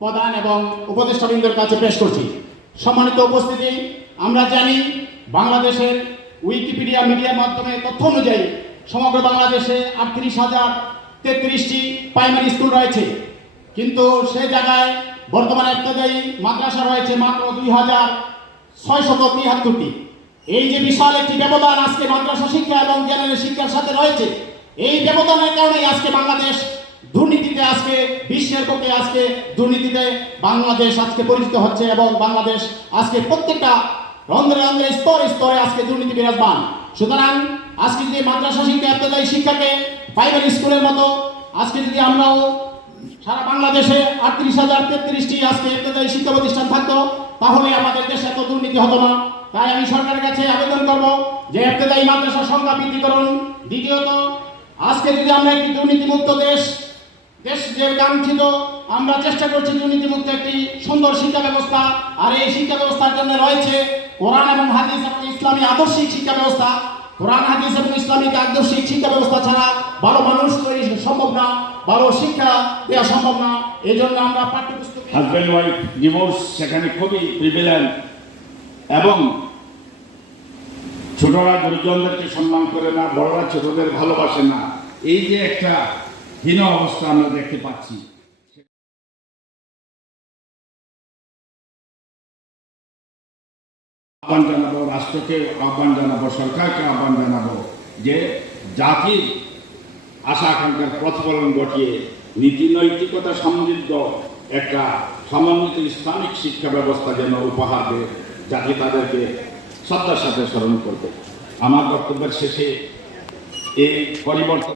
প্রধান এবং উপদেষ্টাবৃন্দের কাছে পেশ করছি। সম্মানিত উপস্থিতি, আমরা জানি বাংলাদেশের উইকিপিডিয়া মিডিয়ার মাধ্যমে তথ্য অনুযায়ী সমগ্র বাংলাদেশে 38,033টি প্রাইমারি স্কুল রয়েছে, কিন্তু সে জায়গায় বর্তমানে ইবতেদায়ী মাদ্রাসা রয়েছে মাত্র 2,673টি। এই যে বিশাল একটি ব্যবধান আজকে মাদ্রাসা শিক্ষা এবং জেনারেল শিক্ষার সাথে রয়েছে, এই ব্যবধানের কারণে আজকে বাংলাদেশ দুর্নীতিতে আজকে বিশ্বের বুকে আজকে দুর্নীতিতে বাংলাদেশ আজকে পরিচিত হচ্ছে এবং বাংলাদেশ আজকে প্রত্যেকটা রন্ধ্রে রন্ধ্রে স্তরে স্তরে আজকে দুর্নীতি বিরাজমান। সুতরাং আজকে যদি মাদ্রাসা শিক্ষা ইবতেদায়ী শিক্ষাকে প্রাইমারি স্কুলের মতো আজকে যদি আমরাও সারা বাংলাদেশে 38,033টি আজকে ইবতেদায়ী শিক্ষা প্রতিষ্ঠান থাকতো, তাহলে আমাদের দেশে এত দুর্নীতি হতো না। তাই আমি সরকারের কাছে আবেদন করব যে ইবতেদায়ী মাদ্রাসার সংখ্যা বৃদ্ধি করুন। দ্বিতীয়ত, আজকে যদি আমরা একটি দুর্নীতিমুক্ত দেশ যে কাঙ্ক্ষিত আমরা চেষ্টা করছি দুর্নীতিমুক্ত একটি সুন্দর শিক্ষা ব্যবস্থা, আর এই শিক্ষা ব্যবস্থার জন্য রয়েছে কোরআন এবং হাদিস এবং ইসলামী আদর্শিক শিক্ষা ব্যবস্থা। কোরআন হাদিস এবং ইসলামিক আদর্শিক শিক্ষা ব্যবস্থা ছাড়া ভালো মানুষ তৈরি সম্ভব না, ভালো শিক্ষা দেওয়া সম্ভব না। এই জন্য আমরা পাঠ্যপুস্তক হাজব্যান্ড ওয়াইফ ডিভোর্স সেখানে খুবই প্রিভিলেন্ট, এবং ছোটরা গুরুজনদেরকে সম্মান করে না, বড়রা ছোটদের ভালোবাসে না। এই যে একটা হীন অবস্থা আমরা দেখতে পাচ্ছি। আহ্বান জানাবো, রাষ্ট্রকে আহ্বান জানাবো, সরকারকে আহ্বান জানাবো যে জাতির আশা আকাঙ্ক্ষার প্রতিফলন ঘটিয়ে নীতি নৈতিকতা সমৃদ্ধ একটা সমন্বিত ইসলামিক শিক্ষা ব্যবস্থা যেন উপহার দেয়, জাতি তাদেরকে শ্রদ্ধার সাথে স্মরণ করবে। আমার বক্তব্যের শেষে এই পরিবর্তন